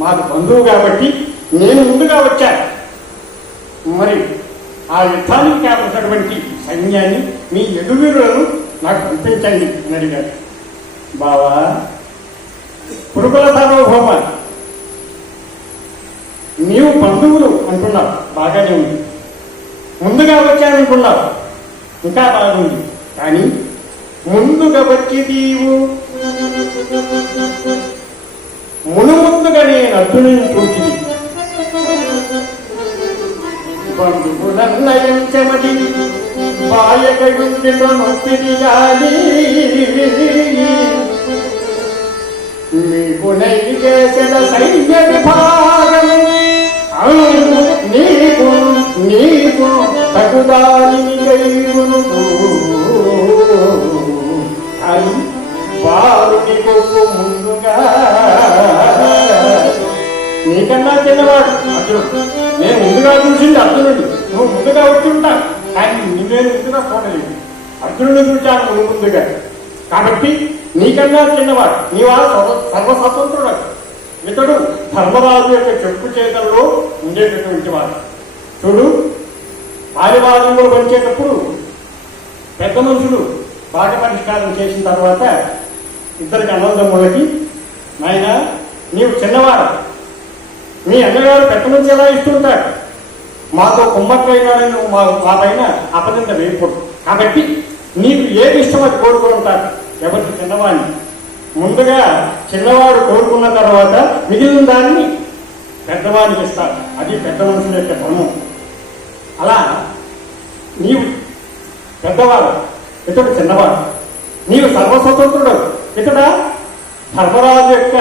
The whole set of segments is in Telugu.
మాకు బంధువు కాబట్టి నేను ముందుగా వచ్చాను. మరి ఆ యుద్ధానికి కావలసినటువంటి సైన్యాన్ని మీ ఎదువీరులను నాకు పంపించండి అని అడిగాడు. బావా పురుగుల సార్వభౌమ నీవు బంధువులు అంటున్నావు బాగానే ఉంది. ముందుగా వచ్చాననుకున్నావు ఇంకా బాగుంది. కానీ ముందుగా వచ్చి నీవు మునుముందుగా నేను అర్జునుని చూసి బంధువులన్నయంచమది బాయకయుండిలో నొప్పిదియాలి సైన్య విభాగము నీకు నీకు అని ముందుగా నీకన్నా చిన్నవాడు. అర్జునుడు నేను ముందుగా చూసింది అర్జునుడు. నువ్వు ముందుగా వచ్చి ఉంటాను కానీ నేను ముందుగా చూడలేదు అర్జునుడు చూశాను నువ్వు ముందుగా. కాబట్టి నీకన్నా చిన్నవాడు. నీ వాడు సర్వ సర్వస్వతంత్రుడు. ఇతడు ధర్మరాజు యొక్క చెప్పు చేతల్లో ఉండేటటువంటి వాడు. చూడు పారివారంలో పనిచేటప్పుడు పెద్ద మనుషులు భాగ పరిష్కారం చేసిన తర్వాత ఇద్దరికి అన్నదమ్ములకి నాయన నీవు చిన్నవాడు. మీ అన్నగారు పెట్ట నుంచి ఎలా ఇస్తుంటాడు మాతో కుమ్మక్కైనాడని నువ్వు మా మా పైన అపనింద వేయకూడదు. కాబట్టి నీకు ఏది ఇష్టం అది కోరుకుంటారు. ఎవరికి చిన్నవాడిని? ముందుగా చిన్నవాడు కోరుకున్న తర్వాత మిగిలిన దాన్ని పెద్దవాడికి ఇస్తారు. అది పెద్ద మనుషుల యొక్క ధర్మం అలా నీవు పెద్దవాడు ఇతడు చిన్నవాడు. నీవు సర్వస్వతంత్రుడు ఇతడ ధర్మరాజు యొక్క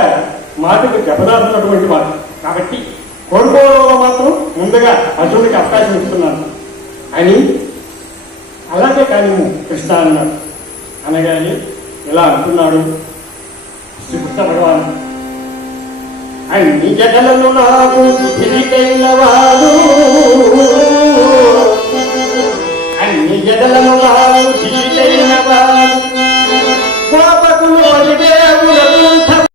మాటకు దెబ్బదారున్నటువంటి వాడు. కాబట్టి కోరుకోవడంలో మాత్రం ముందుగా అర్జునుడికి అవకాశం ఇస్తున్నాను. అని అలాగే కానీ కృష్ణ అన్నాడు. అనగానే ఇలా అంటున్నాడు? శ్రీకృష్ణ భగవాన్. అన్ని జగలను నాకు తిరిగైన వాడు